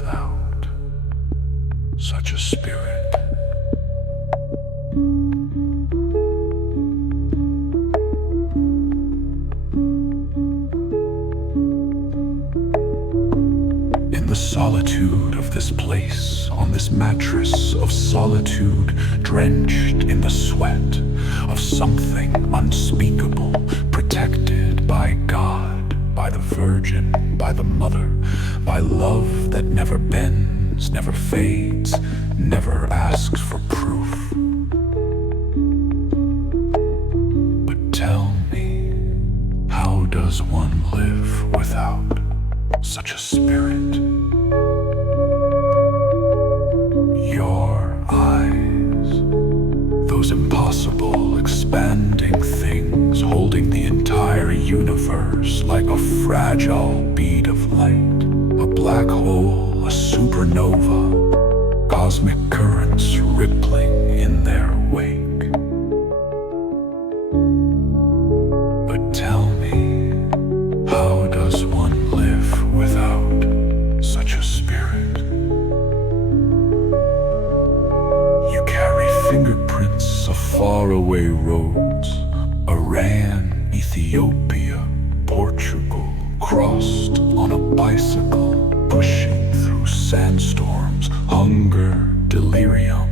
without such a spirit. In the solitude of this place, on this mattress of solitude, drenched in the sweat of something unspeakable, protected by God, by the Virgin, by the Mother, by love that never bends, never fades, never asks for proof. But tell me, how does one live without such a spirit? Your eyes, those impossible, expanding things, holding the entire universe like a fragile bead of light, a black hole, a supernova, cosmic currents rippling in their wake. But tell me, how does one live without such a spirit? You carry fingerprints of faraway roads, Iran, Ethiopia, Portugal, crossed on a bicycle, pushing through sandstorms, hunger, delirium,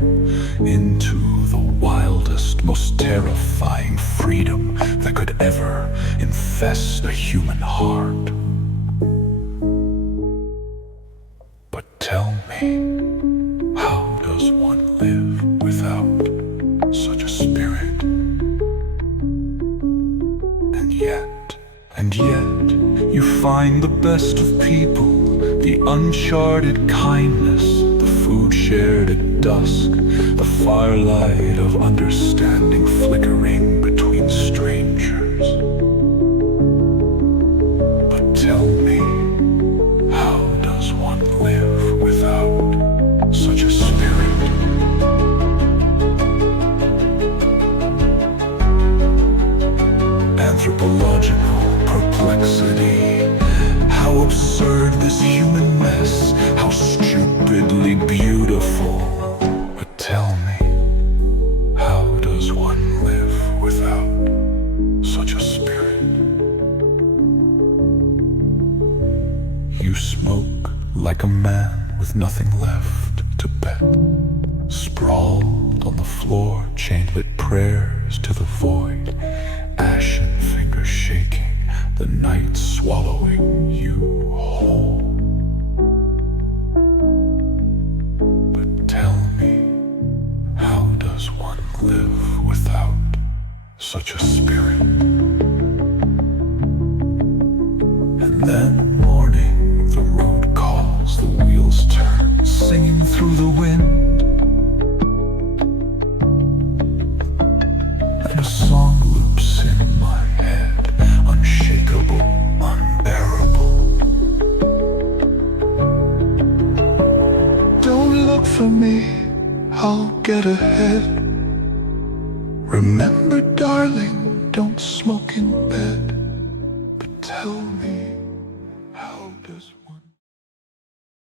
into the wildest, most terrifying freedom that could ever infest a human heart. But tell me, how does one live without such a spirit? And yet, you find the best of people, the uncharted kindness, the food shared at dusk, the firelight of understanding flickering between strangers. But tell me, how does one live without such a spirit? Anthropological perplexity. How absurd this human mess, how stupidly beautiful. But tell me, how does one live without such a spirit? You smoke like a man with nothing left to bet, sprawled on the floor, chain-lit prayers to the void, ashen fingers shaking, the night swallowing you whole. But tell me, how does one live without such a spirit? And then morning, the road calls, the wheels turn, singing through the wind, and a song loops in my head, unshakable, unbearable. Don't look for me, I'll get ahead. Remember, darling, don't smoke in bed.